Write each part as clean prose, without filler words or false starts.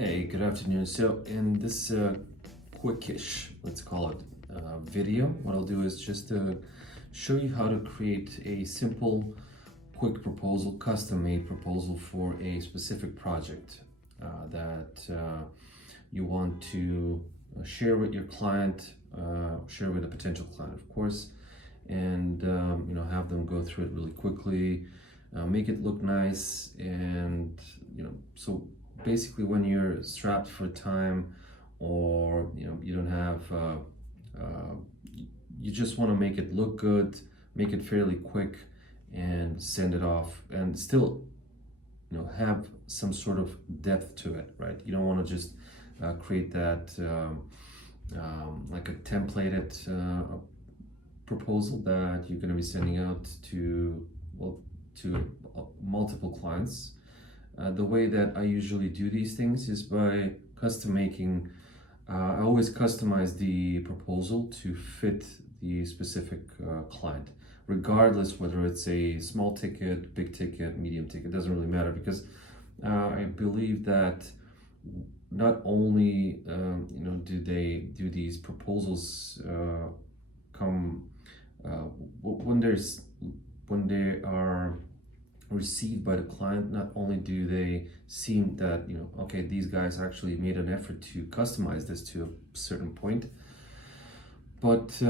Hey, good afternoon. So in this quickish, let's call it, video, what I'll do is just show you how to create a simple, quick proposal, custom-made proposal for a specific project that you want to share with your client, share with a potential client, of course, and have them go through it really quickly, make it look nice, and so basically when you're strapped for time, or you don't have you just want to make it look good, make it fairly quick, and send it off, and still have some sort of depth to it, right? You don't want to just create that like a templated proposal that you're going to be sending out to multiple clients. The way that I usually do these things is by custom making. I always customize the proposal to fit the specific client, regardless whether it's a small ticket, big ticket, medium ticket. Doesn't really matter, because I believe that not only do they do these proposals come when they are received by the client, not only do they seem that okay, these guys actually made an effort to customize this to a certain point, but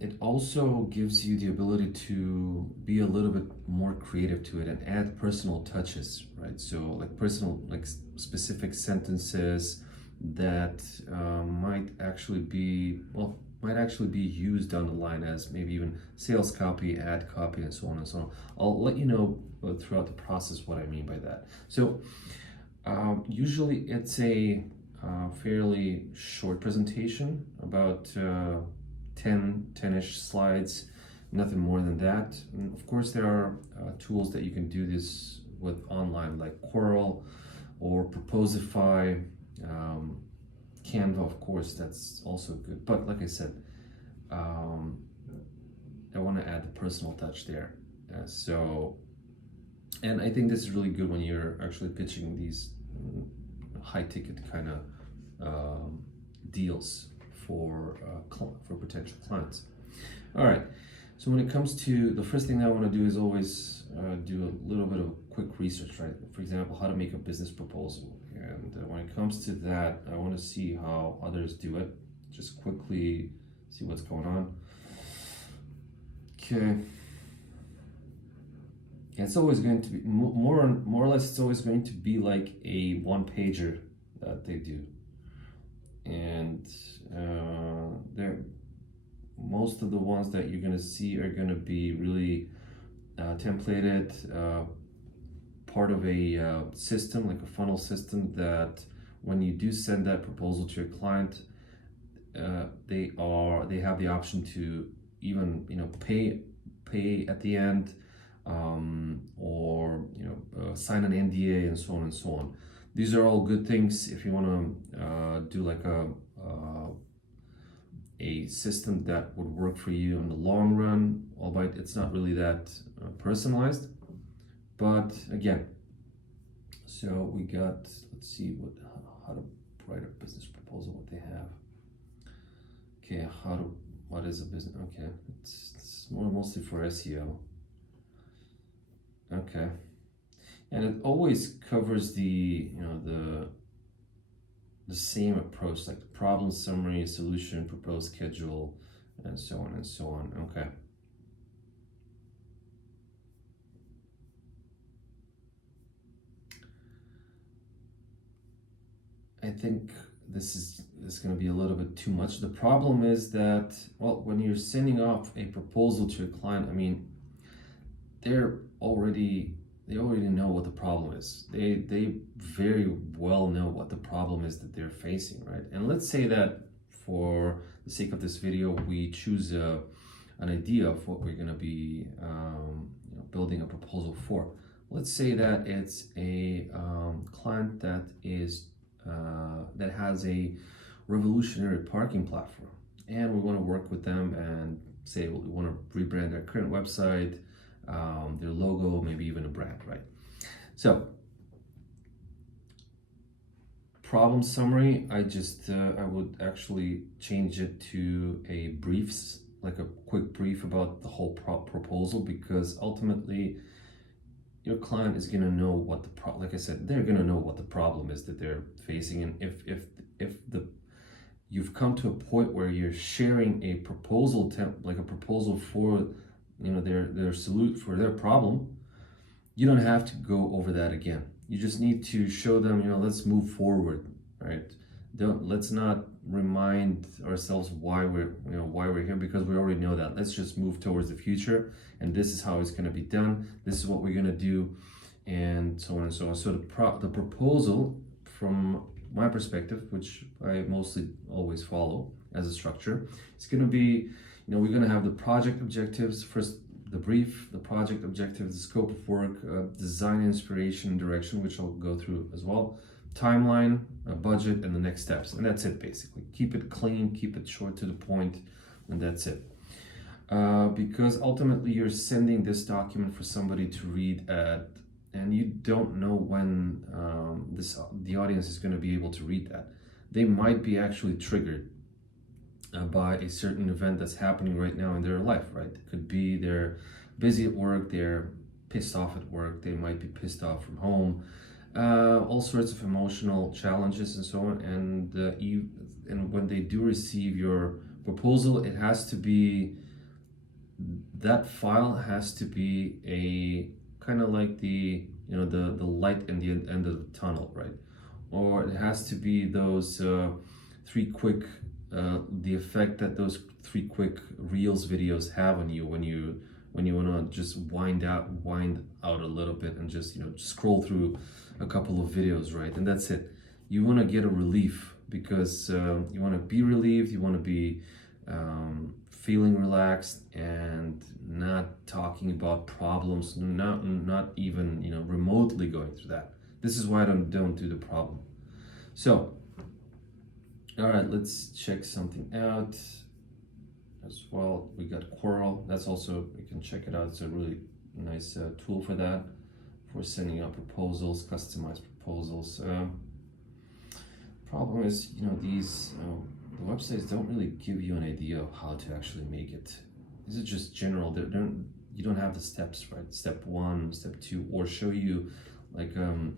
it also gives you the ability to be a little bit more creative to it and add personal touches, right? So like personal, like specific sentences that might actually be used down the line as maybe even sales copy, ad copy, and so on and so on. I'll let you know throughout the process what I mean by that. So usually it's a fairly short presentation, about 10-ish slides, nothing more than that. And of course there are tools that you can do this with online, like Quirl or Proposify, Canva, of course, that's also good. But like I said, I want to add the personal touch there. And I think this is really good when you're actually pitching these high ticket kind of deals for potential clients. All right. So when it comes to the first thing I want to do is always do a little bit of quick research, right? For example, how to make a business proposal. And when it comes to that, I want to see how others do it. Just quickly see what's going on. Okay. And it's always going to be more or less. It's always going to be like a one-pager that they do, and most of the ones that you're going to see are going to be really templated, part of a system, like a funnel system, that when you do send that proposal to your client, they have the option to even pay at the end, or sign an NDA, and so on and so on. These are all good things if you want to do like a system that would work for you in the long run, albeit it's not really that personalized. But again, so we got, let's see how to write a business proposal, what they have. Okay, what is a business? Okay, it's mostly for SEO. Okay, and it always covers the same approach, like the problem summary, solution, proposed schedule, and so on and so on. Okay. I think this is going to be a little bit too much. The problem is that, well, when you're sending off a proposal to a client, I mean, they already know what the problem is. They very well know what the problem is that they're facing, right? And let's say that for the sake of this video, we choose an idea of what we're going to be building a proposal for. Let's say that it's a client that has a revolutionary parking platform, and we want to work with them and say we want to rebrand their current website, their logo, maybe even a brand, right? So problem summary, I would actually change it to a briefs, like a quick brief about the whole proposal, because ultimately your client is gonna know what like I said, they're gonna know what the problem is that they're facing, and if you've come to a point where you're sharing a proposal like a proposal for their salute for their problem, you don't have to go over that again. You just need to show them, let's move forward, right? Let's not remind ourselves why we're here, because we already know that. Let's just move towards the future, and this is how it's going to be done. This is what we're going to do, and so on and so on. So the proposal, from my perspective, which I mostly always follow as a structure, it's going to be, we're going to have the project objectives first. The brief, the project objectives, the scope of work, design inspiration and direction, which I'll go through as well, timeline, a budget, and the next steps. And that's it, basically. Keep it clean, keep it short to the point, and that's it. Because ultimately you're sending this document for somebody to read at, and you don't know when the audience is going to be able to read that. They might be actually triggered by a certain event that's happening right now in their life, right? It could be they're busy at work, they're pissed off at work, they might be pissed off from home, all sorts of emotional challenges and so on. And when they do receive your proposal, it has to be, that file has to be a kind of like the light in the end of the tunnel, right? Or it has to be those three quick the effect that those 3 quick reels videos have on you when you want to just wind out a little bit and just scroll through a couple of videos, right? And that's it. You want to get a relief, because you want to be relieved, you want to be feeling relaxed and not talking about problems, not even remotely going through that. This is why I don't do the problem. So all right, let's check something out as well. We got Quirl. That's also, you can check it out. It's a really nice tool for that, for sending out proposals, customized proposals. Problem is, these the websites don't really give you an idea of how to actually make it. This is just general. You don't have the steps, right? Step 1, step 2, or show you like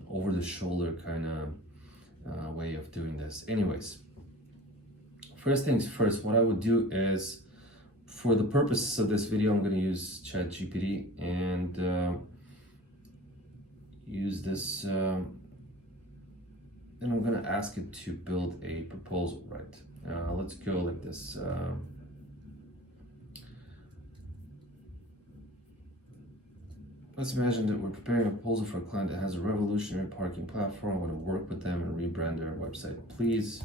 over the shoulder kind of way of doing this. Anyways. First things first, what I would do is, for the purposes of this video, I'm going to use ChatGPT and use this, and I'm going to ask it to build a proposal, right? Let's go like this. Let's imagine that we're preparing a proposal for a client that has a revolutionary parking platform. I want to work with them and rebrand their website. Please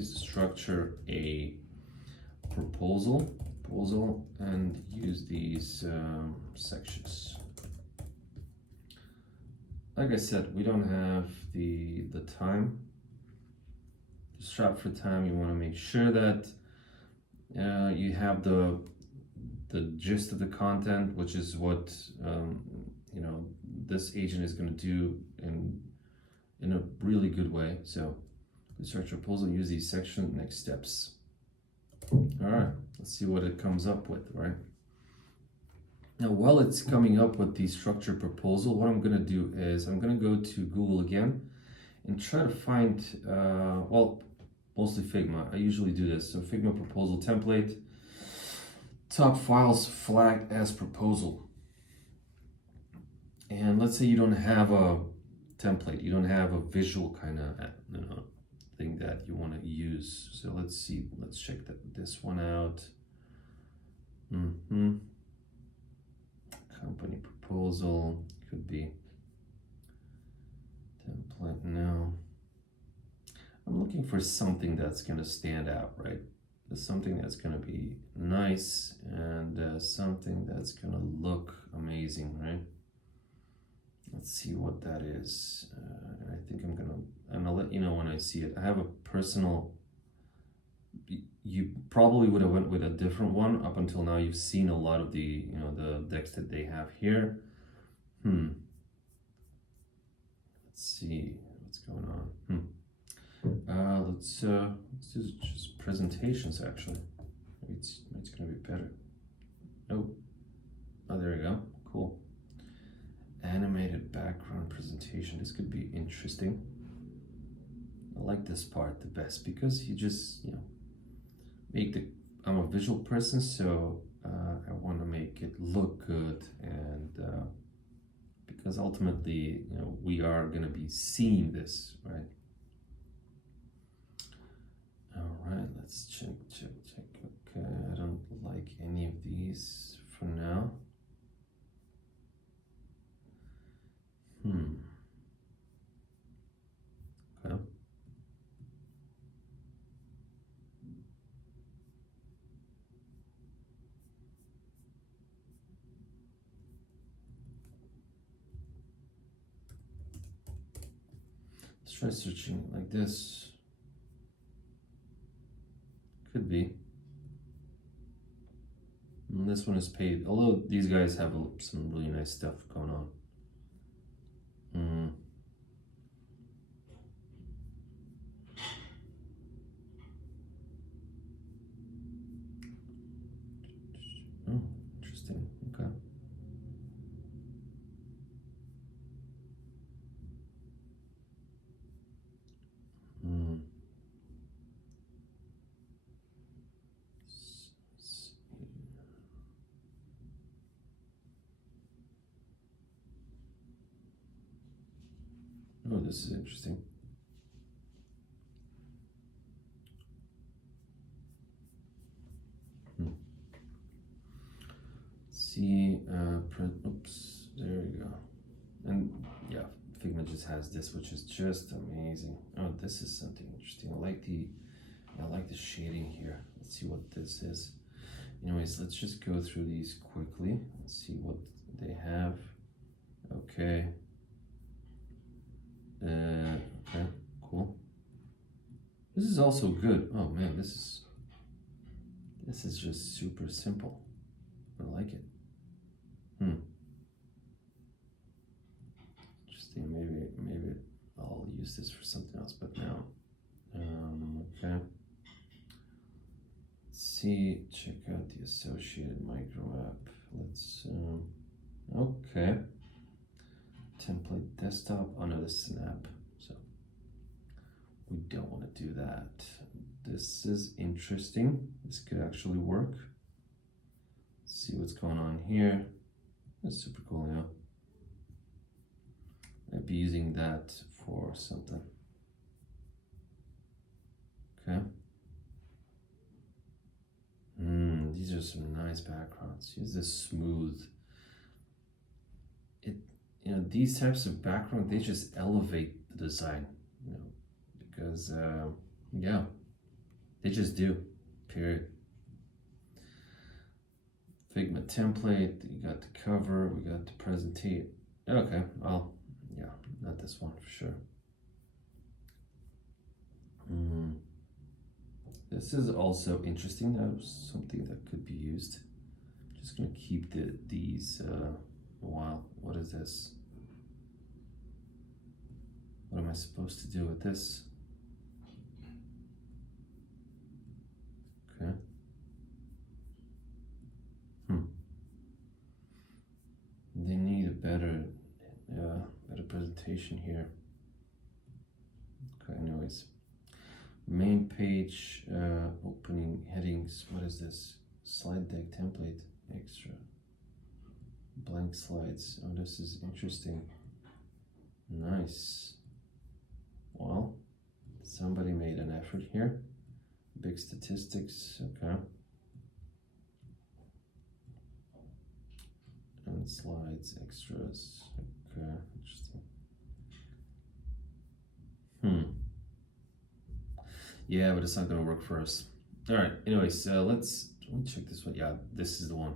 structure a proposal and use these sections. Like I said, we don't have the time. Just shop for time. You want to make sure that you have the gist of the content, which is what this agent is going to do in a really good way. So structure proposal, use these sections, next steps. All right, let's see what it comes up with, right? Now, while it's coming up with the structure proposal, what I'm going to do is I'm going to go to Google again and try to find, mostly Figma. I usually do this. So Figma proposal template, top files flagged as proposal. And let's say you don't have a template, you don't have a visual kind of thing that you want to use. So let's check this one out. Company proposal could be template. No, I'm looking for something that's going to stand out, right? Something that's going to be nice and something that's going to look amazing, right? Let's see what that is. I think I'll let you know when I see it. I have a personal, you probably would have went with a different one. Up until now, you've seen a lot of the, the decks that they have here. Let's see what's going on. Let's do just presentations actually. Maybe it's gonna be better. Oh, there you go. Cool. Animated background presentation. This could be interesting. I like this part the best because you just make the. I'm a visual person, so I want to make it look good, and because ultimately we are gonna be seeing this, right? All right, let's check. Okay, I don't like any of these for now. Okay. Let's try searching like this. Could be. And this one is paid, although these guys have some really nice stuff going on. Oh, interesting. Okay. Oh, this is interesting. See, oops, there we go. And yeah, Figma just has this, which is just amazing. Oh, this is something interesting. I like the shading here. Let's see what this is. Anyways, let's just go through these quickly. Let's see what they have. Okay. Okay, cool. This is also good. Oh man, this is just super simple. I like it. Interesting. Maybe I'll use this for something else, but now. Okay. Let's see. Check out the associated micro app. Let's. Okay. Template desktop. Oh no, this is an app, so we don't want to do that. This is interesting. This could actually work. Let's see what's going on here. That's super cool, yeah. I'd be using that for something. Okay. These are some nice backgrounds. Use this smooth. These types of background, they just elevate the design, because yeah, they just do. Period. Figma template. You got the cover. We got the presentation. Okay. Well, yeah, not this one for sure. This is also interesting. That was something that could be used. Just gonna keep these a while. What is this? What am I supposed to do with this? Okay. They need a better presentation here. Okay, anyways. Main page, opening headings. What is this? Slide deck template, extra. Blank slides. Oh, this is interesting. Nice. Well, somebody made an effort here. Big statistics, okay. And slides, extras, okay, interesting. Yeah, but it's not gonna work for us. All right, anyways, let me check this one. Yeah, this is the one.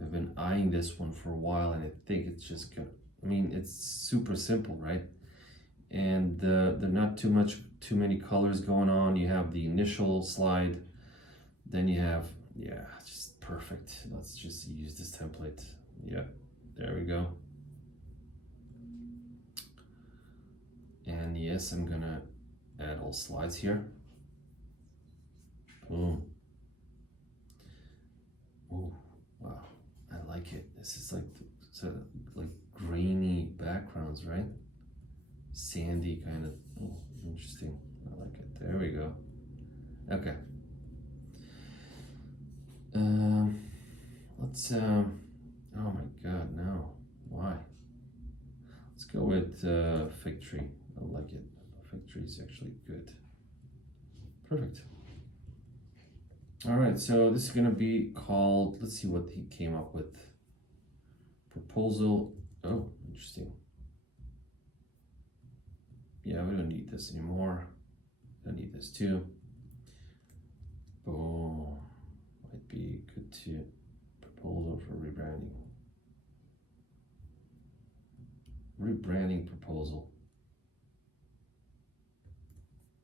I've been eyeing this one for a while, and I think it's just gonna, it's super simple, right? And there are not too many colors going on. You have the initial slide, then you have, yeah, just perfect. Let's just use this template. Yeah, there we go. And yes, I'm gonna add all slides here. Boom. Oh, wow, I like it. This is like like grainy backgrounds, right? Sandy kind of. Oh, interesting. I like it. There we go. Okay. Let's oh my god, no. Why? Let's go with fig tree. I like it. Fig tree is actually good. Perfect. All right, so this is gonna be called, let's see what he came up with. Proposal. Oh, interesting. Yeah, we don't need this anymore. Don't need this too. Boom. Might be good to proposal for rebranding. Rebranding proposal.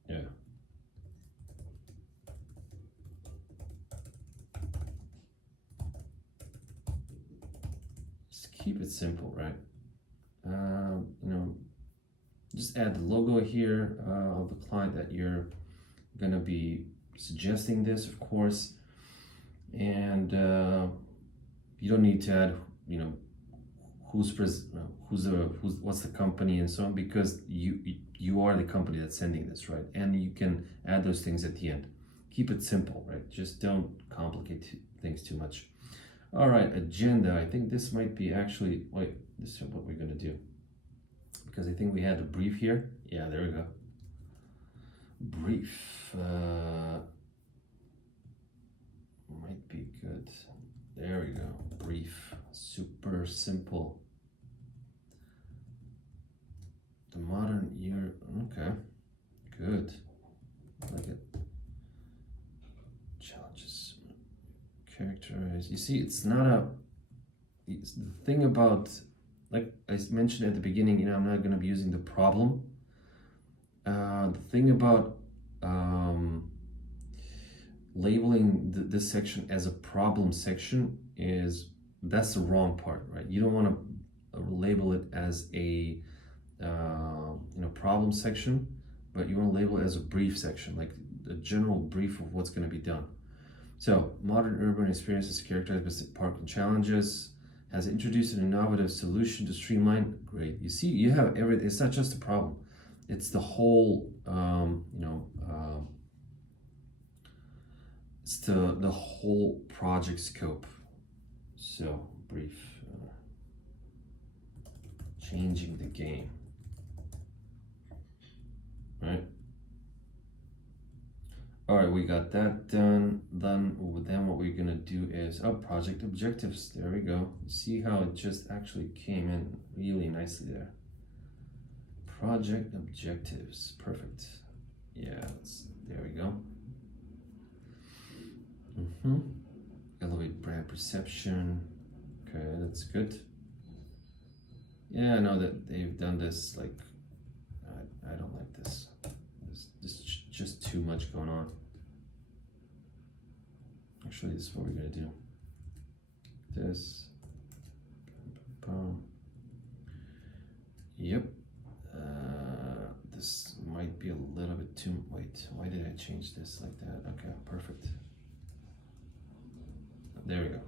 Yeah. Just keep it simple, right? You know, just add the logo here of the client that you're gonna be suggesting this, of course, and you don't need to add, you know, what's the company and so on, because you are the company that's sending this, right? And you can add those things at the end. Keep it simple, right? Just don't complicate things too much. All right, agenda. I think this might be actually, wait, this is what we're gonna do, because I think we had a brief here. Yeah, there we go. Brief might be good. There we go. Brief, super simple. The modern year. Okay, good. I like it. Challenges. Characterize. You see, it's the thing about, like I mentioned at the beginning, you know, I'm not going to be using the problem. The thing about labeling this section as a problem section is, that's the wrong part, right? You don't want to label it as a you know, problem section, but you want to label it as a brief section, like a general brief of what's going to be done. So, modern urban experiences characterized by parking challenges, has introduced an innovative solution to streamline. Great. You see, you have everything. It's not just a problem. It's the whole, you know, it's the whole project scope. So, brief. Changing the game. Right? All right, we got that done. Then what we're gonna do is, oh, project objectives. There we go. See how it just actually came in really nicely there. Project objectives, perfect. Yeah, there we go. Elevate brand perception. Okay, that's good. Yeah, I know that they've done this, like, I don't like this. There's just too much going on. Actually, this is what we're gonna do. This. Boom. Yep. This might be a little bit too, wait, why did I change this like that? Okay, perfect. There we go.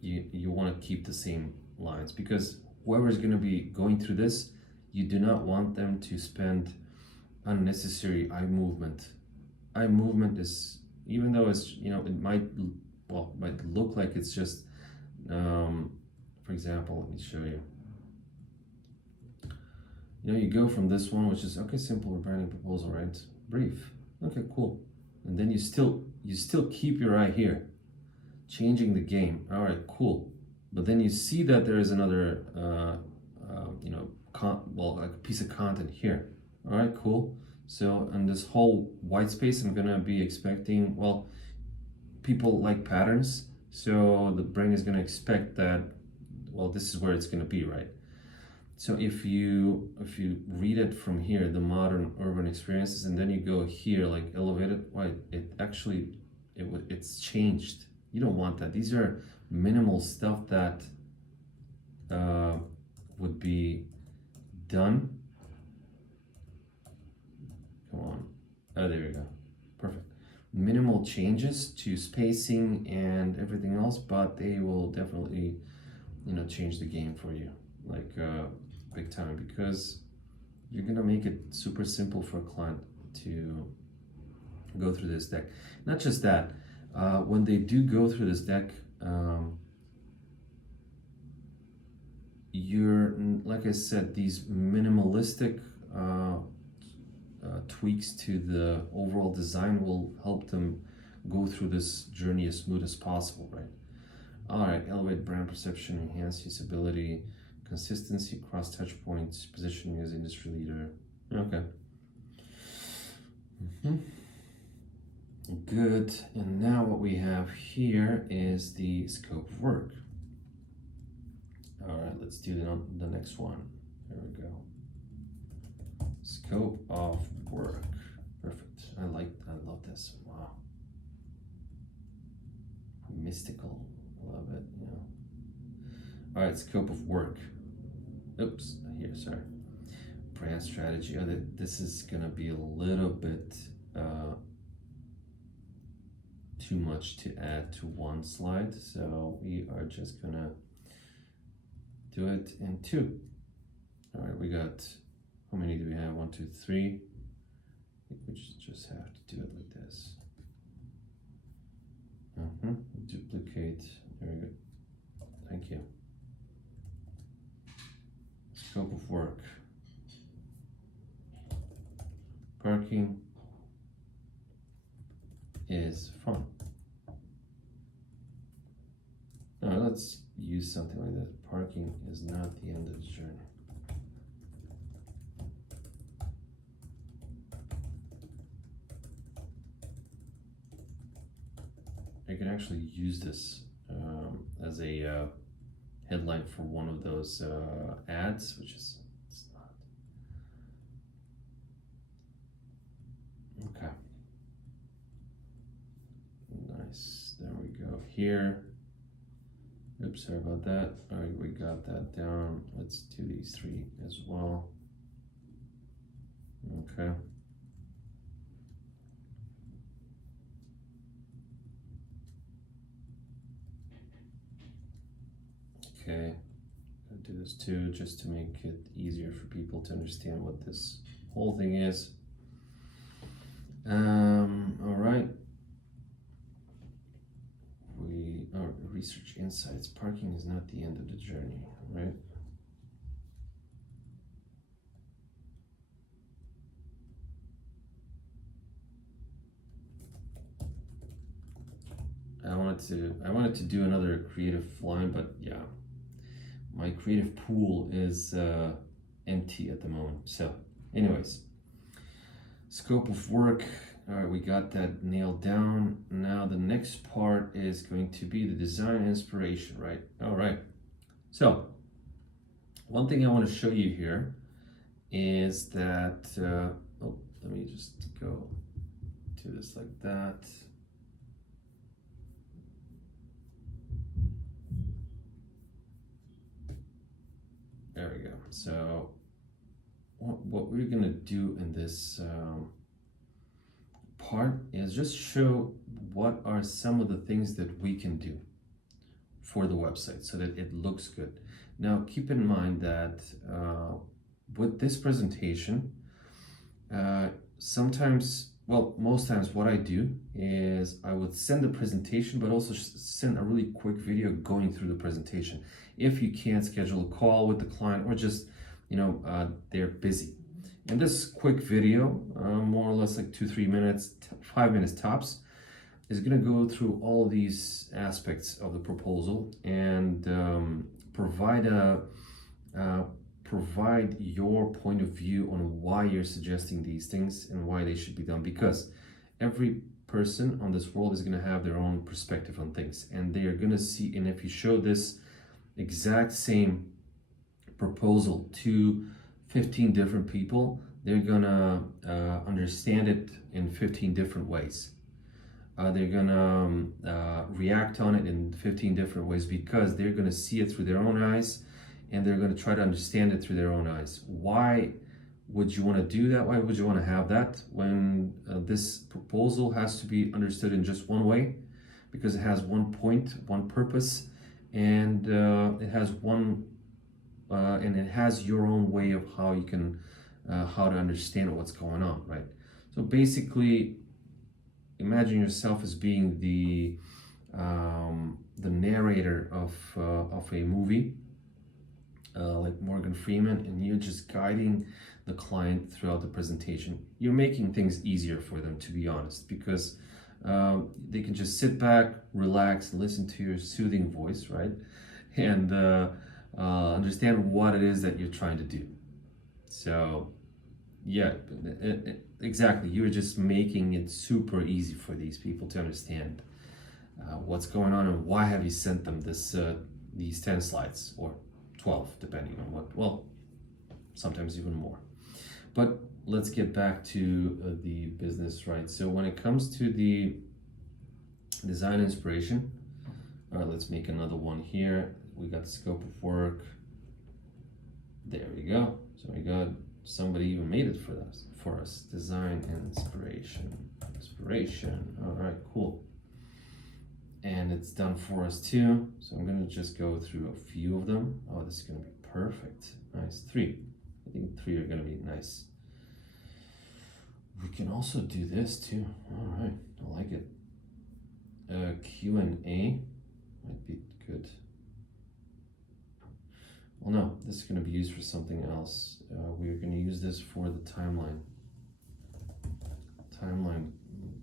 You want to keep the same lines, because whoever is going to be going through this, you do not want them to spend unnecessary eye movement. Eye movement is, even though it's, you know, it might look like it's just, for example, let me show you. You know, you go from this one, which is, okay, simple rebranding proposal, right? Brief. Okay, cool. And then you still keep your eye here. Changing the game. All right, cool. But then you see that there is another, you know, like a piece of content here. All right, cool. So in this whole white space, I'm gonna be expecting, well, people like patterns. So the brain is gonna expect that, well, this is where it's gonna be, right? So if you read it from here, the modern urban experiences, and then you go here, like elevated, right? It actually, it's changed. You don't want that. These are minimal stuff that would be done. minimal changes to spacing and everything else, but they will definitely, change the game for you, like big time, because you're gonna make it super simple for a client to go through this deck. Not just that, when they do go through this deck, you're, like I said, these minimalistic tweaks to the overall design will help them go through this journey as smooth as possible, right? All right, elevate brand perception, enhance usability, consistency across touch points, positioning as industry leader. Okay. Good. And now what we have here is the scope of work. All right, let's do the next one. There we go. Scope of work. Perfect. I love this. Wow. Mystical. I love it. All right, scope of work. Oops, here, sorry. Brand strategy. Oh, this is gonna be a little bit too much to add to one slide, so we are just gonna do it in two. All right, we got, how many do we have? 1, 2, 3. I think we just have to do it like this. Duplicate. Very good. Thank you. Scope of work. Parking is fun. Now let's use something like that. Parking is not the end of the journey. I can actually use this as a headline for one of those ads, which is, it's not. Okay. Nice. There we go. Here. Oops, sorry about that. All right, we got that down. Let's do these 3 as well. Okay. Okay, I'll do this too, just to make it easier for people to understand what this whole thing is. All right. Research insights. Parking is not the end of the journey, right? I wanted to do another creative line, but yeah, my creative pool is empty at the moment. So anyways, scope of work. All right, we got that nailed down. Now the next part is going to be the design inspiration, right? All right. So one thing I want to show you here is that, let me just go do this like that. There we go. So what we're gonna do in this part is just show what are some of the things that we can do for the website so that it looks good. Now keep in mind that with this presentation, most times what I do is I would send the presentation, but also send a really quick video going through the presentation. If you can't schedule a call with the client or just, they're busy. And this quick video, more or less like 2-3 minutes, 5 minutes tops, is gonna go through all these aspects of the proposal and provide your point of view on why you're suggesting these things and why they should be done, because every person on this world is going to have their own perspective on things, and they are going to see, and if you show this exact same proposal to 15 different people, they're going to understand it in 15 different ways. They're going to react on it in 15 different ways because they're going to see it through their own eyes, and they're going to try to understand it through their own eyes. Why would you want to do that? Why would you want to have that when this proposal has to be understood in just one way? Because it has one point, one purpose, and it has one, and it has your own way of how you can, how to understand what's going on, right? So basically, imagine yourself as being the narrator of a movie, like Morgan Freeman, and you're just guiding the client throughout the presentation. You're making things easier for them, to be honest, because they can just sit back, relax, and listen to your soothing voice, right? And understand what it is that you're trying to do. So, yeah, exactly. You're just making it super easy for these people to understand what's going on and why have you sent them these 10 slides or 12, depending on what, well, sometimes even more. But let's get back to the business, right? So when it comes to the design inspiration, all right, let's make another one here. We got the scope of work. There we go. So we got, somebody even made it for us. Design inspiration. All right, cool. And it's done for us too. So I'm gonna just go through a few of them. Oh, this is gonna be perfect. Nice, 3. I think 3 are gonna be nice. We can also do this too. All right, I like it. Q&A might be good. Well, no, this is gonna be used for something else. We're gonna use this for the timeline. Timeline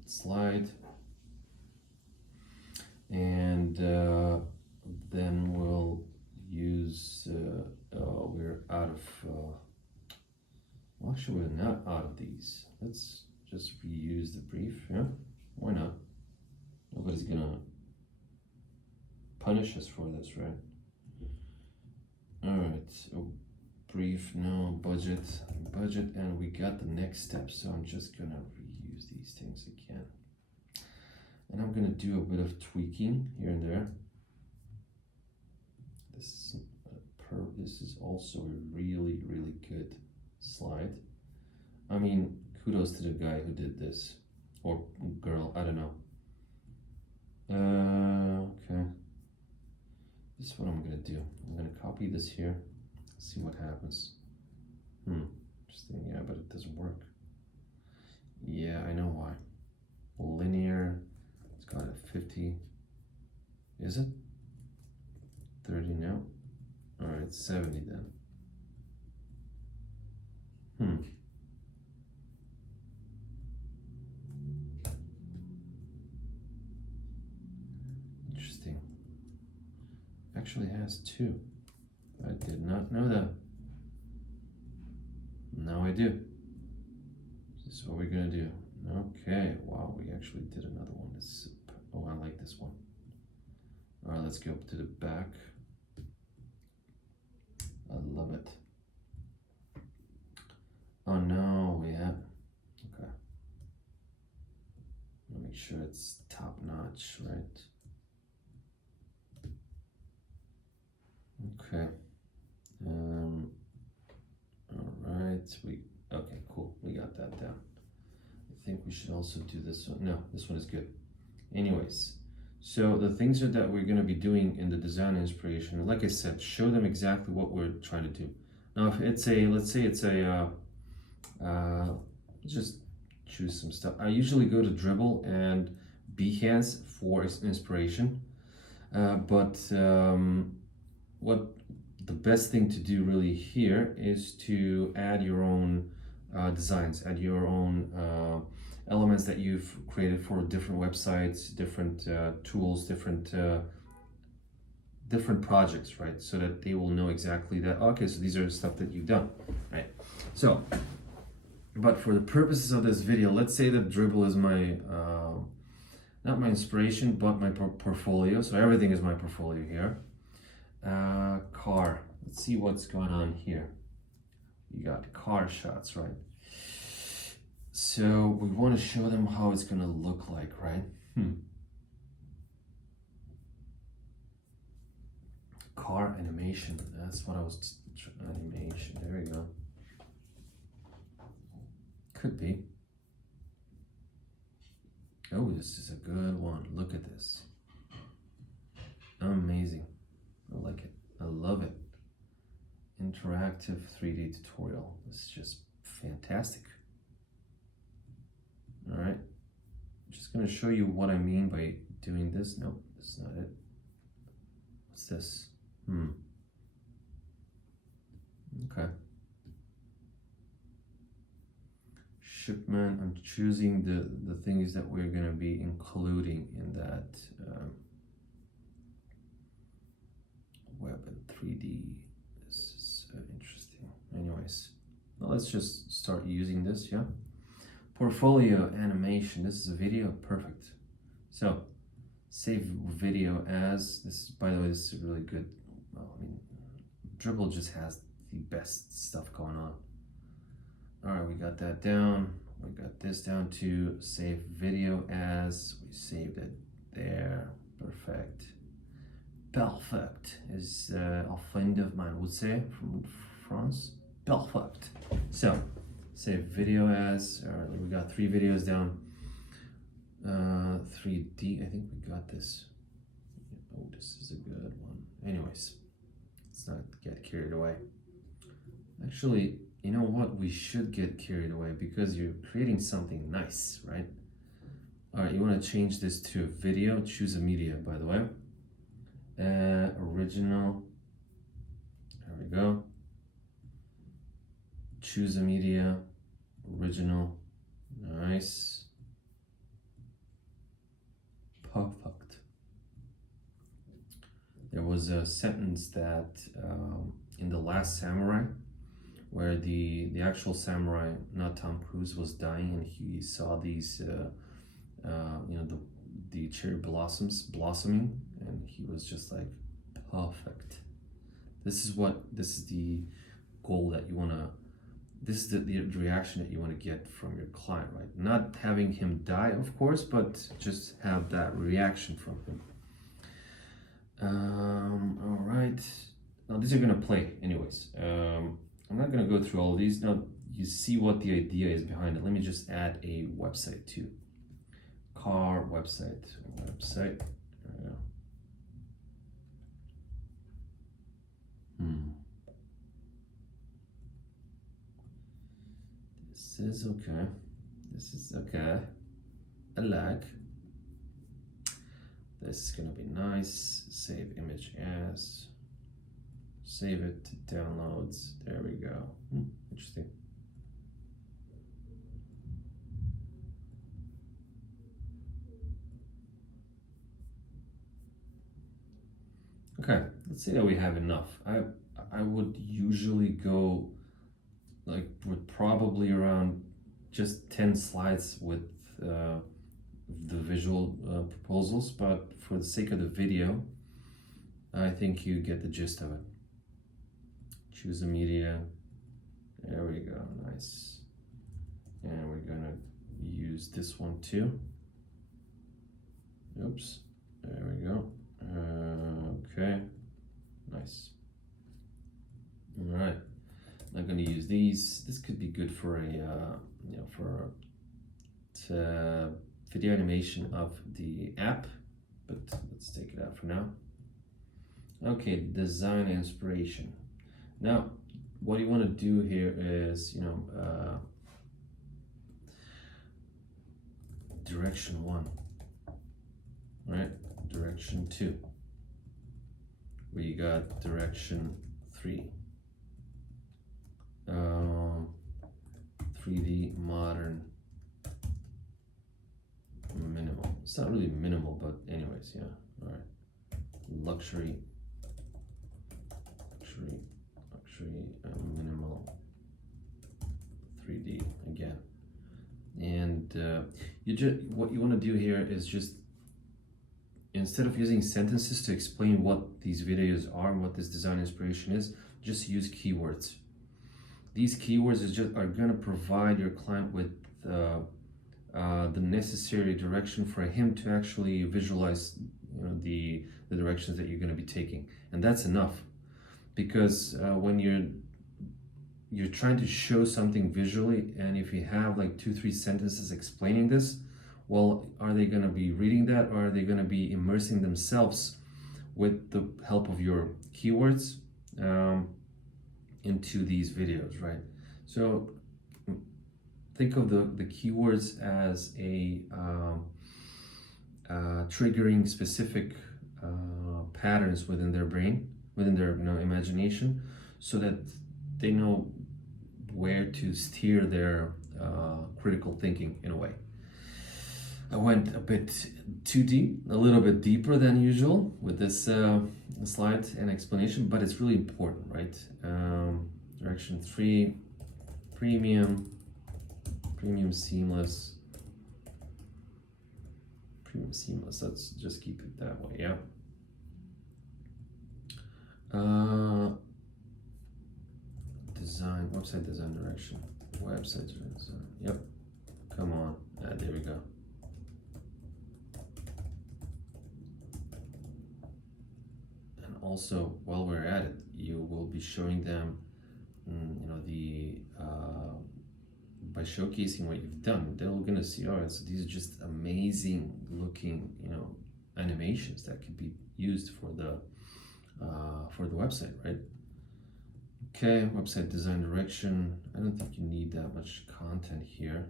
slide. And then we'll use, we're out of, well, actually we're not out of these. Let's just reuse the brief, yeah? Why not? Nobody's gonna punish us for this, right? All right, so brief, no, budget, and we got the next step. So I'm just gonna reuse these things again. And I'm gonna do a bit of tweaking here and there. This is also a really, really good slide. I mean, kudos to the guy who did this, or girl, I don't know. Okay. This is what I'm gonna do. I'm gonna copy this here, see what happens. Interesting, yeah, but it doesn't work. Yeah, I know why. Linear. Got it, 50. Is it? 30 now? All right, 70 then. Interesting. Actually has 2. I did not know that. Now I do. This is what we're gonna do. Okay, wow, we actually did another one. Oh, I like this one. All right, let's go up to the back. I love it. Oh no, we have, okay. Make sure it's top notch, right? Okay. All right, okay, cool, we got that down. I think we should also do this one. No, this one is good. Anyways, so the things that we're going to be doing in the design inspiration, like I said, show them exactly what we're trying to do. Now, if it's a, let's say it's a, just choose some stuff. I usually go to Dribble and Behance for inspiration, but what the best thing to do really here is to add your own designs, add your own elements that you've created for different websites, different tools, different projects, right? So that they will know exactly that, okay, so these are stuff that you've done, right? So, but for the purposes of this video, let's say that Dribble is my, not my inspiration, but my portfolio. So everything is my portfolio here. Car, let's see what's going on here. You got car shots, right? So we want to show them how it's going to look like, right? Car animation, that's what I was, animation, there we go. Could be. Oh, this is a good one. Look at this. Amazing. I like it. I love it. Interactive 3D tutorial. This is just fantastic. All right. I'm just going to show you what I mean by doing this. Nope, this is not it. What's this? Okay. Shipment. I'm choosing the things that we're going to be including in that web and 3D. This is interesting. Anyways, well, let's just start using this. Yeah. Portfolio animation. This is a video. Perfect. So save video as this. By the way, this is really good. Well, I mean, Dribble just has the best stuff going on. All right, we got that down. We got this down to save video as. We saved it there. Perfect. Perfect, as a friend of mine would say from France. Perfect. So, save video as. All right, we got 3 videos down. 3D, I think we got this. Oh, this is a good one. Anyways, let's not get carried away. Actually, you know what? We should get carried away because you're creating something nice, right? All right, you want to change this to a video. Choose a media, by the way. Original. There we go. Choose a media. Original. Nice. Perfect. There was a sentence that in The Last Samurai, where the actual samurai, not Tom Cruise, was dying, and he saw these, the cherry blossoms blossoming, and he was just like, perfect. This is the goal that you wanna. This is the reaction that you want to get from your client, right? Not having him die, of course, but just have that reaction from him. All right. Now these are gonna play anyways. I'm not gonna go through all of these. Now you see what the idea is behind it. Let me just add a website too. Car website. There we go. This is okay. This is okay. I like. This is gonna be nice. Save image as. Save it to downloads. There we go. Interesting. Okay, let's say that we have enough. I would usually go with probably around just 10 slides with the visual proposals, but for the sake of the video, I think you get the gist of it. Choose a media. There we go, nice. And we're gonna use this one too. Oops, there we go. Okay, nice. All right, I'm gonna use these. This could be good for a, video animation of the app, but let's take it out for now. Okay, design inspiration. Now, what you want to do here is, direction 1, right? Direction 2. We got direction 3. 3D modern minimal. It's not really minimal, but anyways, yeah. All right. Luxury, minimal, 3D again. And what you want to do here is just, instead of using sentences to explain what these videos are and what this design inspiration is, just use keywords. These keywords are going to provide your client with the necessary direction for him to actually visualize, the directions that you're going to be taking, and that's enough. Because when you're you're trying to show something visually, and if you have like 2-3 sentences explaining this, well, are they going to be reading that, or are they going to be immersing themselves with the help of your keywords into these videos, right? So think of the keywords as a triggering specific patterns within their brain, within their imagination, so that they know where to steer their critical thinking in a way. I went a bit too deep, a little bit deeper than usual with this slide and explanation, but it's really important, right? Direction 3, premium seamless. Premium seamless, let's just keep it that way, yeah. Design, website design direction, website design, yep, come on, there we go. And also, while we're at it, you will be showing them, by showcasing what you've done, they're gonna see, oh, so these are just amazing looking, animations that could be used for the website, right? Okay, website design direction. I don't think you need that much content here.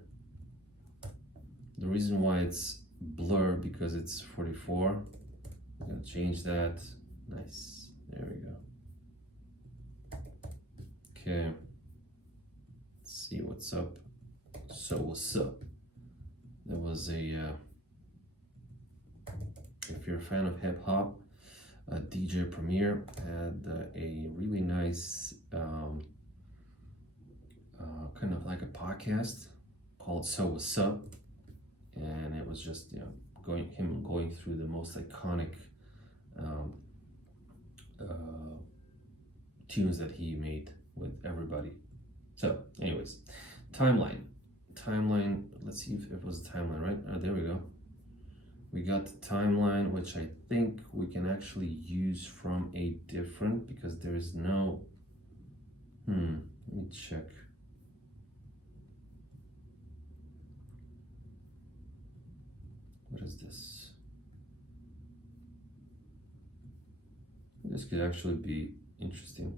The reason why it's blur because it's 44. I'm gonna change that. Nice. There we go. Okay. Let's see what's up. So what's up? There was a if you're a fan of hip hop, DJ Premier had a really nice kind of like a podcast called So What's Up, and it was just going through the most iconic tunes that he made with everybody. So anyways, timeline, let's see if it was a timeline, right? There we go. We got the timeline, which I think we can actually use from a different, because there is no, let me check. What is this? This could actually be interesting.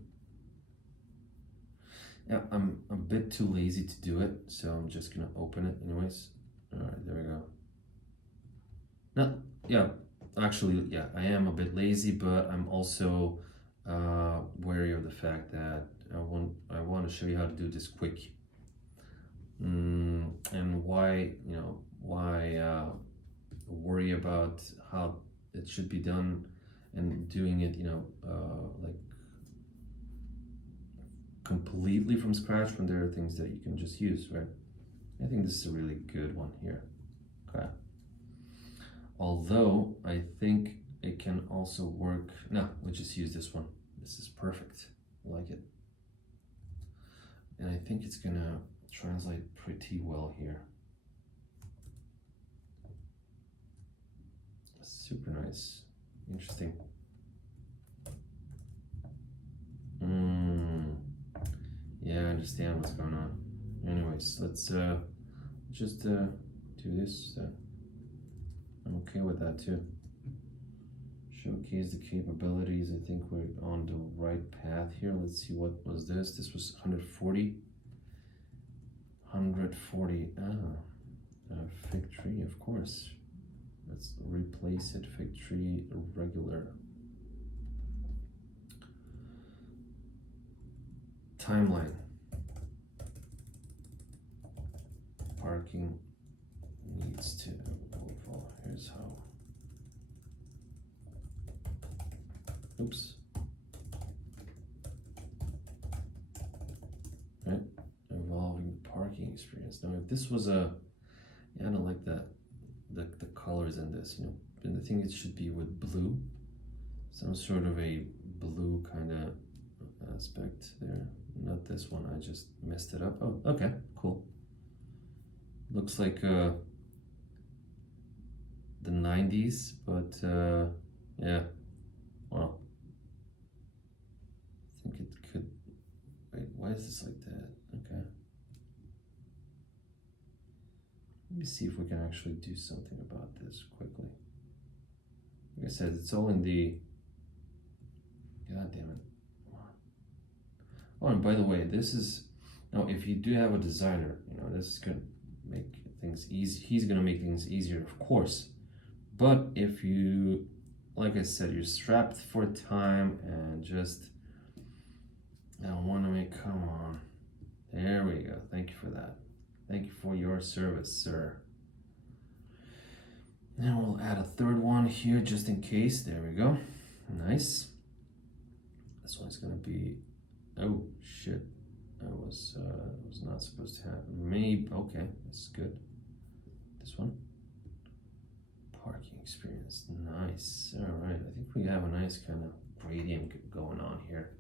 Yeah, I'm a bit too lazy to do it, so I'm just gonna open it anyways. All right, there we go. No, yeah, actually, yeah, I am a bit lazy, but I'm also wary of the fact that I want to show you how to do this quick. And why worry about how it should be done and doing it, like completely from scratch when there are things that you can just use, right? I think this is a really good one here. Okay. Although I think it can also work. No, we'll just use this one. This is perfect. I like it. And I think it's gonna translate pretty well here. Super nice. Interesting. Yeah, I understand what's going on. Anyways, let's just do this. I'm okay with that too. Showcase the capabilities. I think we're on the right path here. Let's see, what was this? This was 140. 140. Fig tree, of course. Let's replace it. Fig tree regular. Timeline. Parking needs to overflow. Here's how. Oops. Right? Evolving parking experience. Now, if this was a, yeah, I don't like that. The colors in this, and I think it should be with blue. Some sort of a blue kind of aspect there. Not this one, I just messed it up. Oh, okay, cool. Looks like the 90s, but yeah, wow. I think it could, wait, why Why is this like that? Okay. Let me see if we can actually do something about this quickly. Like I said, it's all in the... God damn it. Oh, and by the way, this is... Now, if you do have a designer, this is going to make things easy. He's going to make things easier, of course. But if you, like I said, you're strapped for time and just... I want to make... Come on. There we go. Thank you for that. Thank you for your service, sir. Now we'll add a third one here just in case. There we go. Nice. This one's gonna be... Oh shit! I was not supposed to have. Maybe okay. That's good. This one. Parking experience. Nice. All right. I think we have a nice kind of gradient going on here.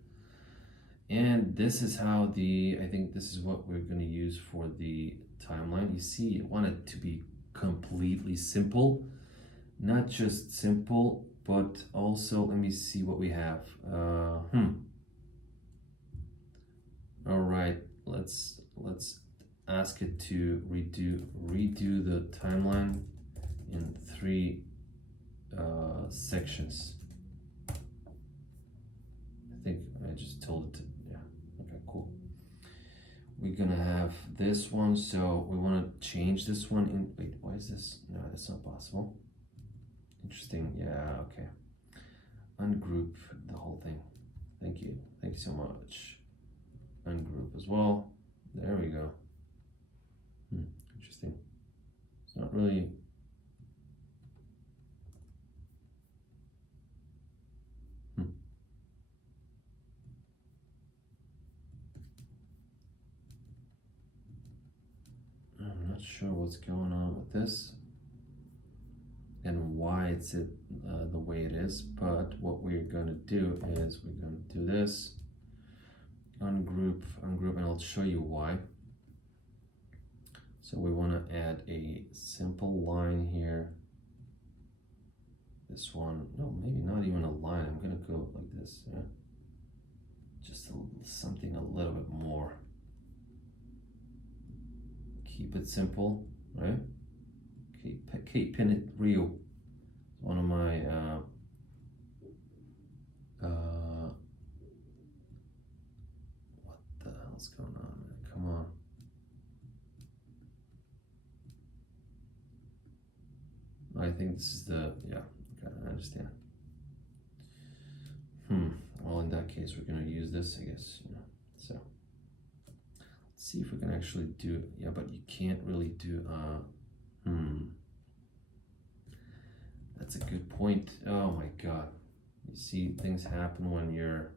And this is how I think this is what we're going to use for the timeline. You see, I want it to be completely simple. Not just simple, but also, let me see what we have. All right, let's ask it to redo the timeline in 3 sections. I think I just told it to, okay, cool. We're gonna have this one, so we want to change this one in, wait, why is this? No, that's not possible. Interesting, yeah, okay. Ungroup the whole thing. Thank you so much. Ungroup as well. There we go. Interesting. It's not really... I'm not sure what's going on with this and why it's the way it is, but what we're going to do is we're going to do this, ungroup, and I'll show you why. So we want to add a simple line here. This one, no, maybe not even a line. I'm going to go like this, yeah? Just something a little bit more. Keep it simple, right? Keep it real. One of my what the hell's going on, man? Come on. I think this is the, yeah, okay, I understand. Well, in that case, we're gonna use this, I guess, so. Let's see if we can actually do, yeah, but you can't really do, that's a good point. Oh my God. You see, things happen when you're,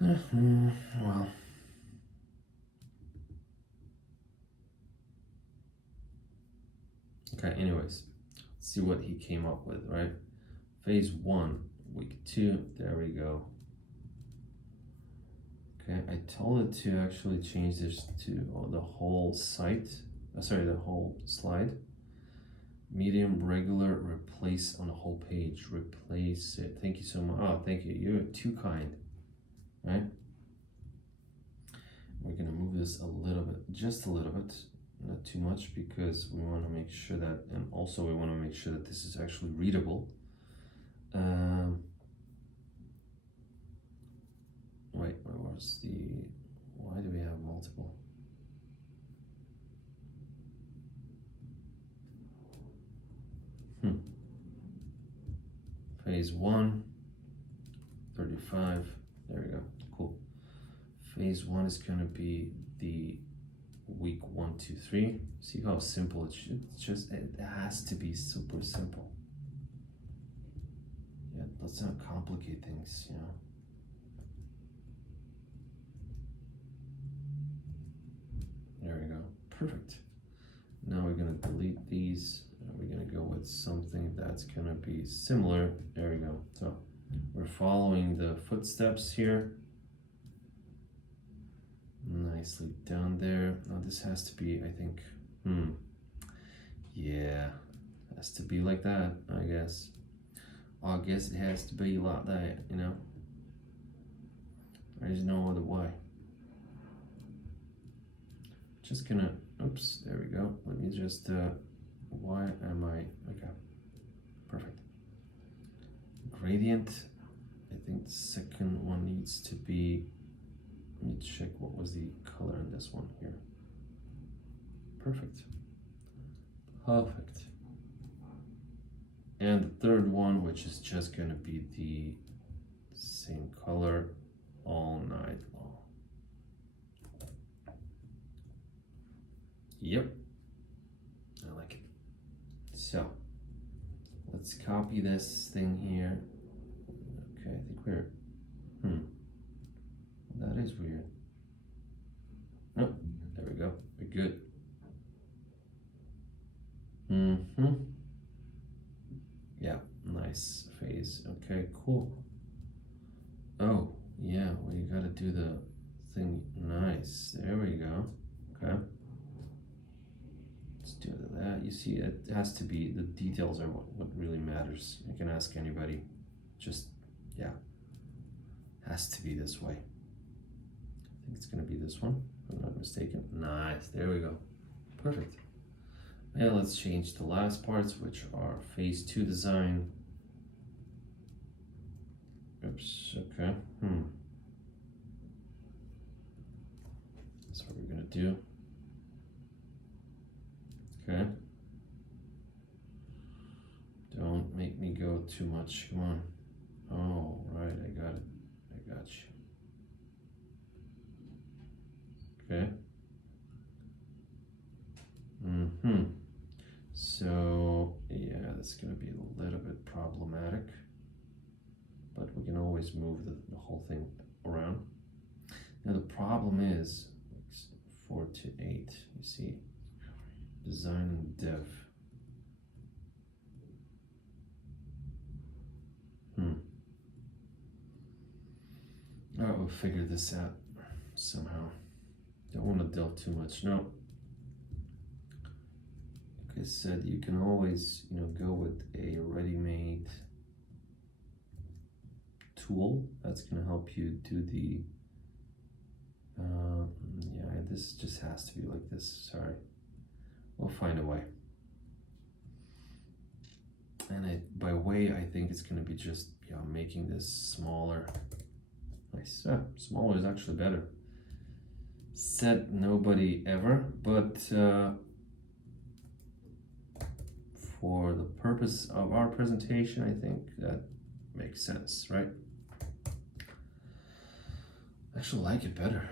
well. Okay, anyways, let's see what he came up with, right? Phase 1, week 2, there we go. Okay, I told it to actually change this to the whole site, the whole slide. Medium, regular, replace on the whole page, replace it. Thank you so much. Oh, thank you, you're too kind, right? We're gonna move this a little bit, just a little bit. Not too much, because we want to make sure that, and also we want to make sure that this is actually readable. Wait, where was the, why do we have multiple? Phase 1, 35, there we go, cool. Phase 1 is going to be the week 1, 2, 3. See how simple it should, it has to be super simple. Yeah, let's not complicate things, There we go, perfect. Now we're gonna delete these, and we're gonna go with something that's gonna be similar. There we go, so we're following the footsteps here. Nicely done there. Now this has to be, I think, yeah, has to be like that, I guess. I guess it has to be like that, Right, There is no other way. Just gonna, oops, there we go. Let me just, why am I, okay, perfect. Gradient, I think the second one needs to be, let me check what was the color in this one here. Perfect. Perfect. And the third one, which is just gonna be the same color all night long. Yep, I like it. So let's copy this thing here. Okay, I think we're, that is weird. Oh, there we go, we're good. Yeah, nice phase. Okay, cool. Oh, yeah, well, you gotta do the thing nice. There we go. Okay. Let's do that. You see, it has to be, the details are what really matters. You can ask anybody. Just, yeah, has to be this way. I think it's gonna be this one, if I'm not mistaken. Nice, there we go. Perfect. And let's change the last parts, which are phase 2 design. Oops, okay, That's what we're gonna do. Okay. Don't make me go too much, come on. Oh, right, I got it, I got you. Okay. So, yeah, that's gonna be a little bit problematic, but we can always move the whole thing around. Now the problem is 4 to 8, you see, design and dev. Oh, we'll figure this out somehow. Don't want to delve too much, no. Like I said, you can always, go with a ready-made tool that's going to help you do the, yeah, this just has to be like this, sorry. We'll find a way. And by way, I think it's going to be just, making this smaller. Nice, smaller is actually better. Said nobody ever, but for the purpose of our presentation, I think that makes sense, right? I actually like it better,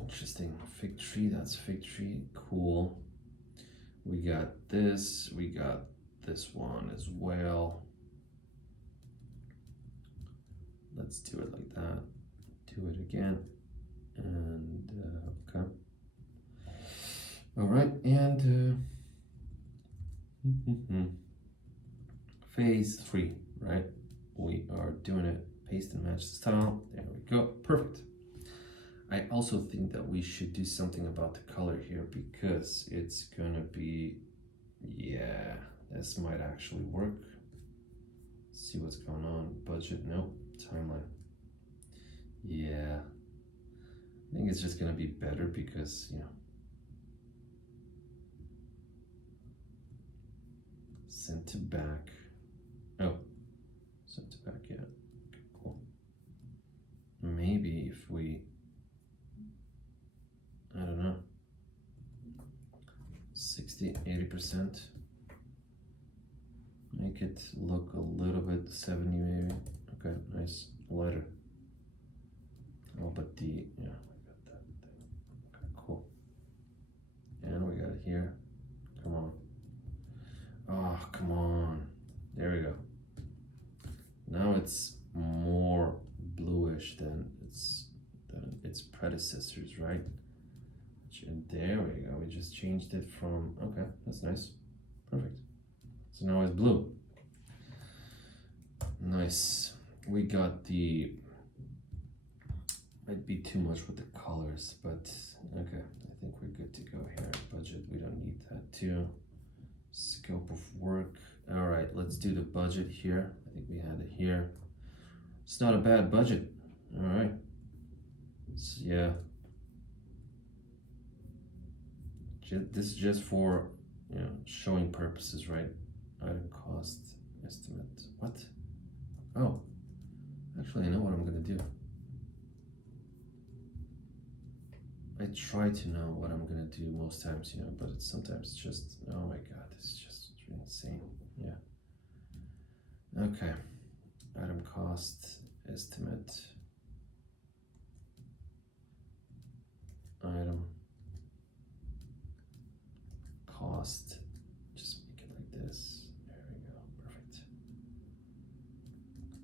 Interesting. Fig tree, that's fig tree, cool. We got this one as well. Let's do it like that. Do it again. And okay. All right, and phase 3, right? We are doing it. Paste and match the style. There we go. Perfect. I also think that we should do something about the color here because it's gonna be, yeah, this might actually work. Let's see what's going on. Budget, nope. Timeline. Yeah. I think it's just gonna be better because, sent to back. Oh, sent to back, yeah. Okay, cool. Maybe if we, I don't know, 60, 80%. Make it look a little bit 70 maybe. Okay, nice, lighter. Oh, but the, yeah, I got that thing. Okay, cool. And we got it here. Come on. Oh, come on. There we go. Now it's more bluish than its predecessors, right? And there we go. We just changed it from, okay, that's nice. Perfect. So now it's blue. Nice. We got the, might be too much with the colors, but okay, I think we're good to go here. Budget, we don't need that too. Scope of work. All right, let's do the budget here. I think we had it here. It's not a bad budget. All right. So, yeah. This is just for, you know, showing purposes, right? Item cost estimate. What? Oh, actually, I know what I'm gonna do. I try to know what I'm gonna do most times, you know, but it's sometimes just, oh my god, this is just insane. Yeah. Okay. Item cost estimate. Item cost. Just make it like this. There we go. Perfect.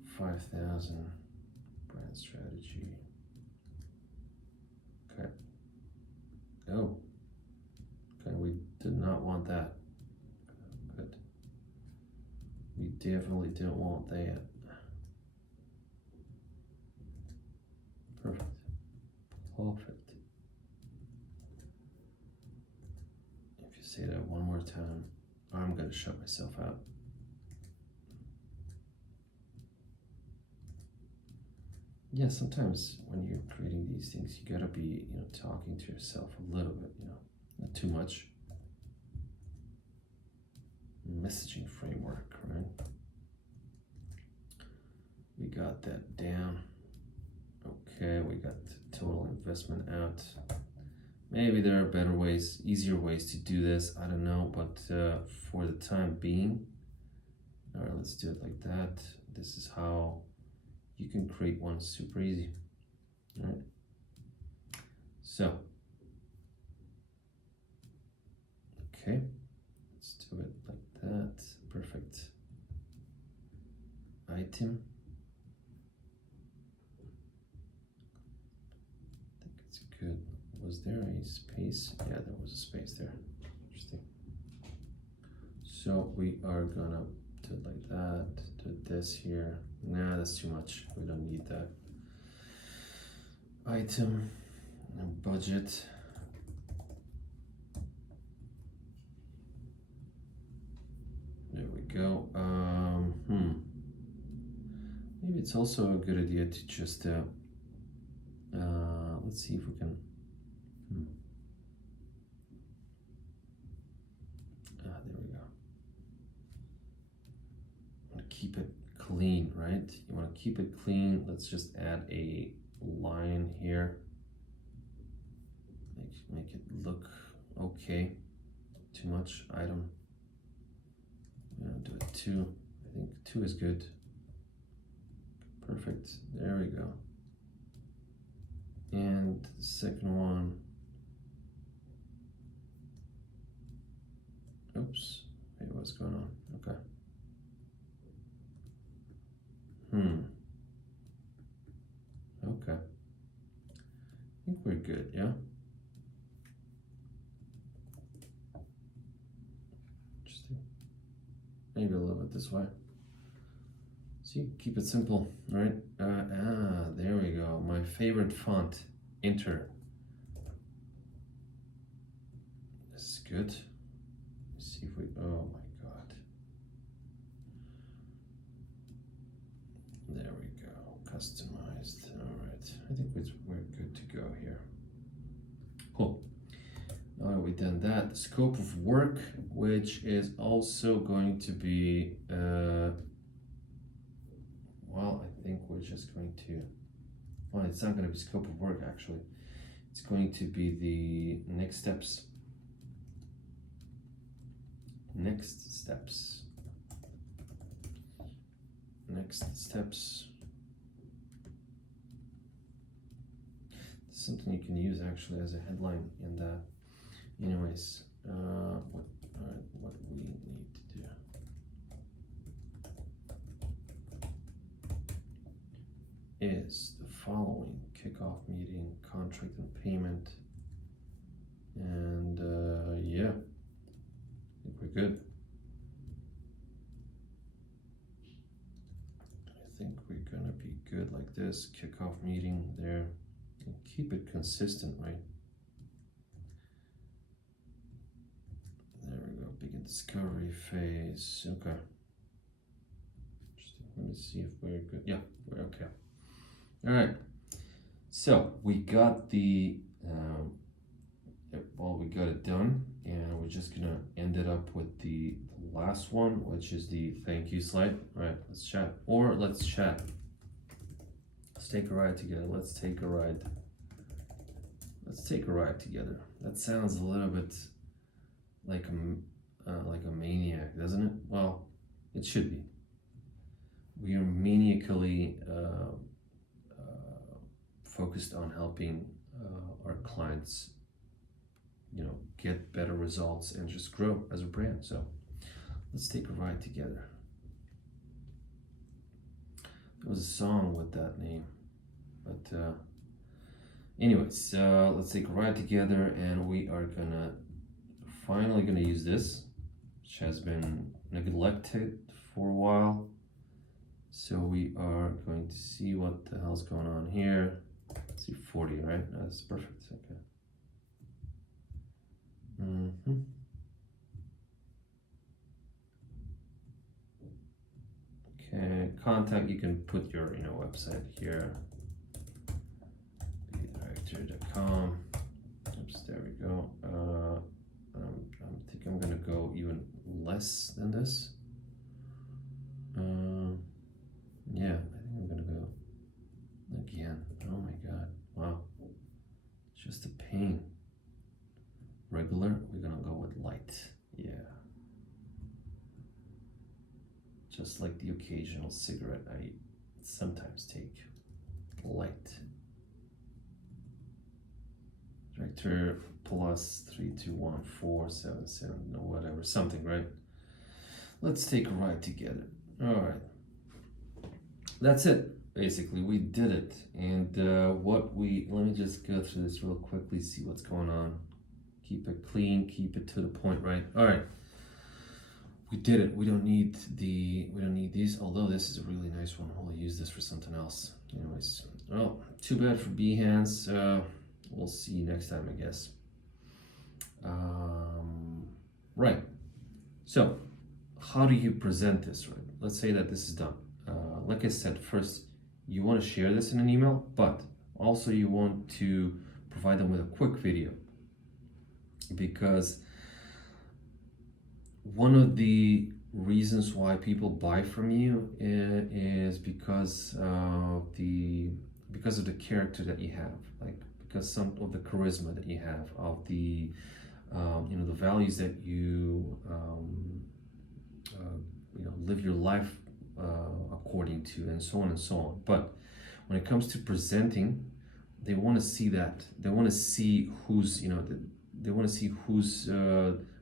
5,000. Brand strategy. Okay. Oh. Okay, we did not want that. Good. We definitely don't want that. Perfect. Perfect. If you say that one more time, I'm gonna shut myself out. Yeah, sometimes when you're creating these things, you gotta be, you know, talking to yourself a little bit, you know, not too much. Messaging framework, right? We got that down. Okay, we got total investment out. Maybe there are better ways, easier ways to do this. I don't know, but for the time being, all right, let's do it like that. This is how you can create one super easy. All right. So, okay, let's do it like that. Perfect. Item. I think it's good. Was there a space? Yeah, there was a space there. Interesting. So we are gonna do it like that. Do this here. Nah, that's too much. We don't need that. Item and budget. There we go. Maybe it's also a good idea to just let's see if we can. There we go. I want to keep it clean, right? You want to keep it clean. Let's just add a line here. Make it look okay. Too much item. Do it 2. I think 2 is good. Perfect. There we go. And the second one. Oops. Hey, what's going on? Okay. Okay. I think we're good, yeah? Interesting. Maybe a little bit this way. See, keep it simple, right? There we go. My favorite font, Enter. This is good. Let's see if we, oh my God. There we go, customized. All right, I think we're good to go here. Cool. Now that we've done that, the scope of work, which is also going to be, well, I think we're just going to, well, it's not going to be scope of work actually. It's going to be the next steps. Next steps. Next steps. It's something you can use actually as a headline in the, anyways, what we need to do. Is the following: kickoff meeting, contract and payment, and yeah, I think we're good. I think we're gonna be good like this. Kickoff meeting there, and keep it consistent, right? There we go. Begin discovery phase. Okay. Let me see if we're good. Yeah, we're okay. All right, So we got the we got it done, and we're just gonna end it up with the last one, which is the thank you slide. All right, let's chat, or let's chat. Let's take a ride together. Let's take a ride. Let's take a ride together. That sounds a little bit like a maniac, doesn't it? Well, it should be. We are maniacally focused on helping our clients, get better results and just grow as a brand. So let's take a ride together. There was a song with that name, but anyways, let's take a ride together, and we are finally gonna use this, which has been neglected for a while. So we are going to see what the hell's going on here. Let's see, 40, right? That's perfect. Okay. Okay, contact, you can put your website here, director.com. Oops, there we go. I think I'm gonna go even less than this. Yeah, I think I'm gonna go again. Oh my god, wow, it's just a pain. Regular, we're gonna go with light. Yeah, just like the occasional cigarette I sometimes take. Light. Director plus 321-477, no, whatever, something, right? Let's take a ride together. All right, that's it. Basically, we did it. And let me just go through this real quickly, see what's going on. Keep it clean, keep it to the point, right? All right, we did it. We don't need these, although this is a really nice one. We'll use this for something else. Anyways, well, too bad for Behance. We'll see you next time, I guess. Right, so how do you present this, right? Let's say that this is done. Like I said, first, you want to share this in an email, but also you want to provide them with a quick video, because one of the reasons why people buy from you is because of the character that you have, like because some of the charisma that you have, of the the values that you live your life according to, and so on and so on. But when it comes to presenting, they want to see that. They want to see who's they want to see who's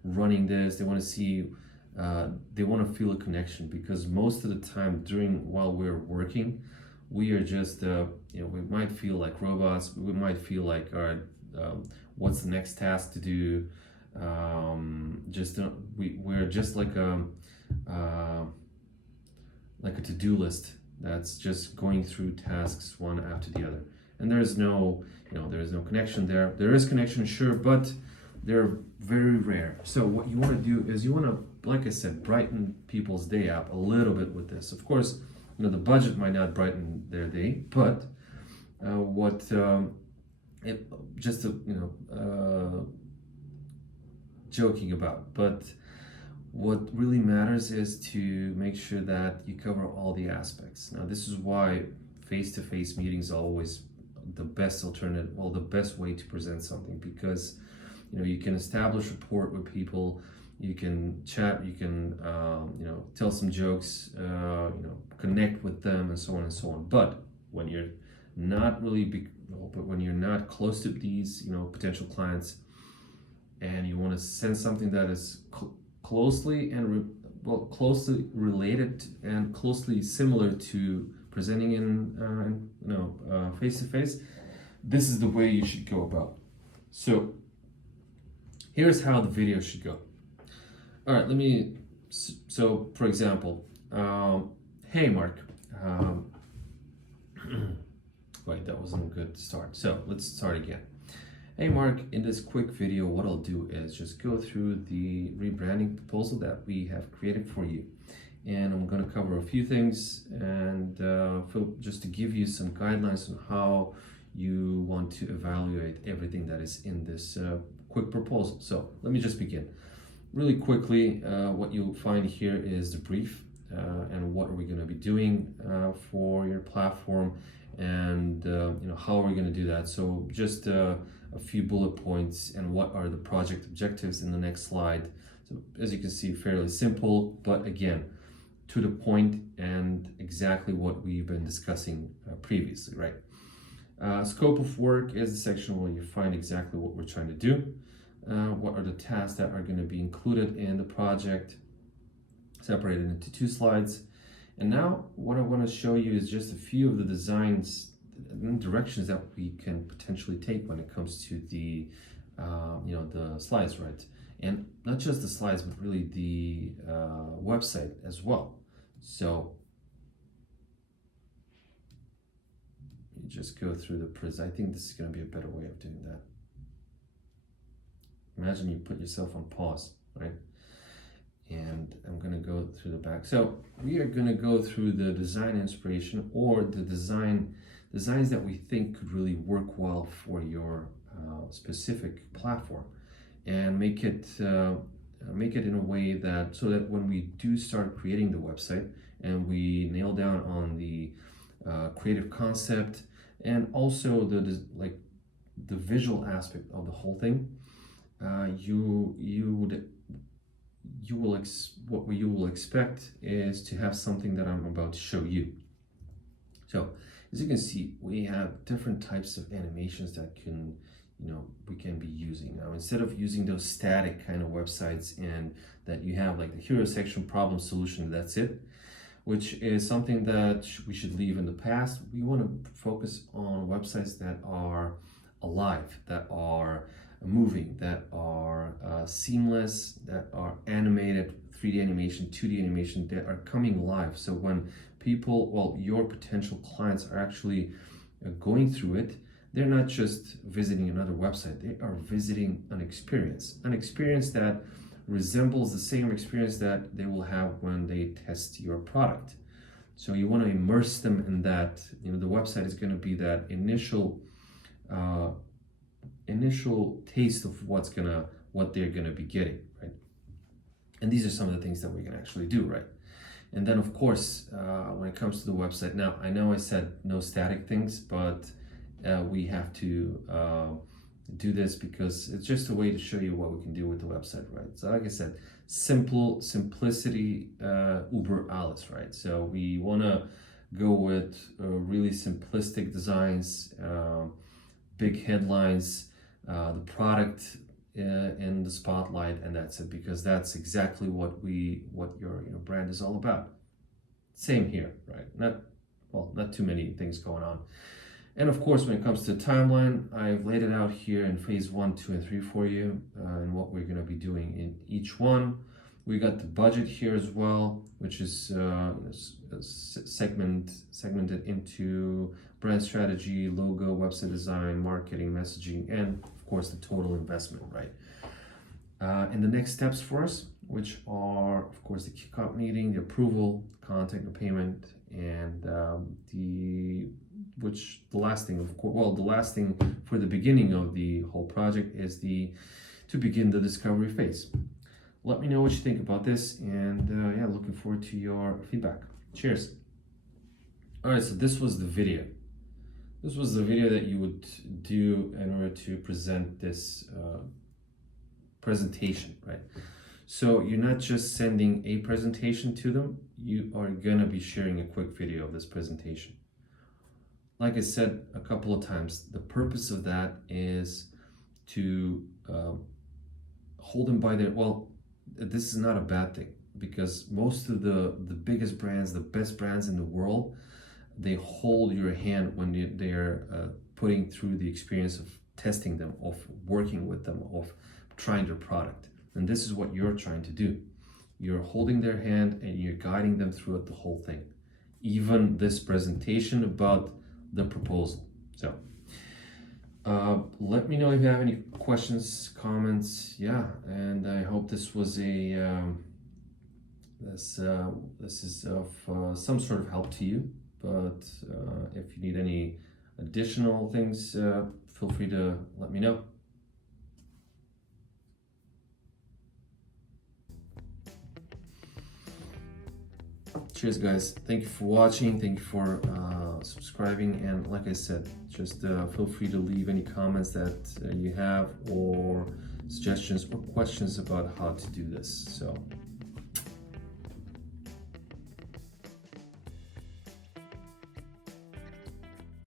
running this. They want to see they want to feel a connection, because most of the time while we're working, we are just we might feel like robots. We might feel like, all right, what's the next task to do? We're just like a to-do list that's just going through tasks one after the other, and there's no connection there. There is connection, sure, but they're very rare. So what you want to do is you want to, like I said, brighten people's day up a little bit with this. Of course, the budget might not brighten their day, but joking about, but what really matters is to make sure that you cover all the aspects. Now, this is why face-to-face meetings are always the best alternative, the best way to present something, because you can establish rapport with people, you can chat, you can tell some jokes, connect with them, and so on and so on. But when you're not when you're not close to these potential clients, and you want to send something that is closely related and closely similar to presenting in face-to-face, this is the way you should go about. So here's how the video should go. All right, so for example, hey Mark, wait, that wasn't a good start. So let's start again. Hey Mark, in this quick video, what I'll do is just go through the rebranding proposal that we have created for you. And I'm going to cover a few things, and just to give you some guidelines on how you want to evaluate everything that is in this quick proposal. So let me just begin. Really quickly, what you'll find here is the brief and what are we going to be doing for your platform, and how are we going to do that. So just a few bullet points and what are the project objectives in the next slide. So as you can see, fairly simple, but again, to the point and exactly what we've been discussing previously, right? Scope of work is the section where you find exactly what we're trying to do. What are the tasks that are going to be included in the project, separated into 2 slides. And now what I want to show you is just a few of the designs and directions that we can potentially take when it comes to the the slides, right? And not just the slides, but really the website as well. So you just go through the I think this is going to be a better way of doing that. Imagine you put yourself on pause, right? And I'm going to go through the back. So we are going to go through the design inspiration, or the designs that we think could really work well for your specific platform, and make it in a way that so that when we do start creating the website and we nail down on the creative concept and also the visual aspect of the whole thing, what you will expect is to have something that I'm about to show you. So as you can see, we have different types of animations that we can be using. Now, instead of using those static kind of websites and that you have like the hero section, problem, solution, that's it, which is something that we should leave in the past. We want to focus on websites that are alive, that are moving, that are seamless, that are animated, 3D animation, 2D animation, that are coming live. So when people, your potential clients are actually going through it, they're not just visiting another website, they are visiting an experience that resembles the same experience that they will have when they test your product. So you want to immerse them in that. The website is going to be that initial taste of what they're gonna be getting, right? And these are some of the things that we can actually do, right? And then of course, when it comes to the website, now I know I said no static things, but we have to do this because it's just a way to show you what we can do with the website, right? So like I said, simplicity uber alles, right? So we want to go with really simplistic designs, big headlines, the product in the spotlight, and that's it, because that's exactly what your brand is all about. Same here, right? Not too many things going on. And of course, when it comes to timeline, I've laid it out here in phase 1, 2, and 3 for you, and what we're going to be doing in each one. We got the budget here as well, which is segmented into brand strategy, logo, website design, marketing, messaging, and of course the total investment, right? And the next steps for us, which are of course the kickoff meeting, the approval, contact, the payment, and the last thing for the beginning of the whole project is to begin the discovery phase. Let me know what you think about this, and looking forward to your feedback. Cheers. All right, so this was the video. This was the video that you would do in order to present this presentation, right? So you're not just sending a presentation to them, you are gonna be sharing a quick video of this presentation. Like I said a couple of times, the purpose of that is to hold them by their, this is not a bad thing, because most of the biggest brands, the best brands in the world, they hold your hand when they're putting through the experience of testing them, of working with them, of trying their product. And this is what you're trying to do. You're holding their hand and you're guiding them throughout the whole thing. Even this presentation about the proposal. So let me know if you have any questions, comments. Yeah, and I hope this was this is of some sort of help to you. But if you need any additional things, feel free to let me know. Cheers, guys. Thank you for watching. Thank you for subscribing. And like I said, just feel free to leave any comments that you have, or suggestions or questions about how to do this. So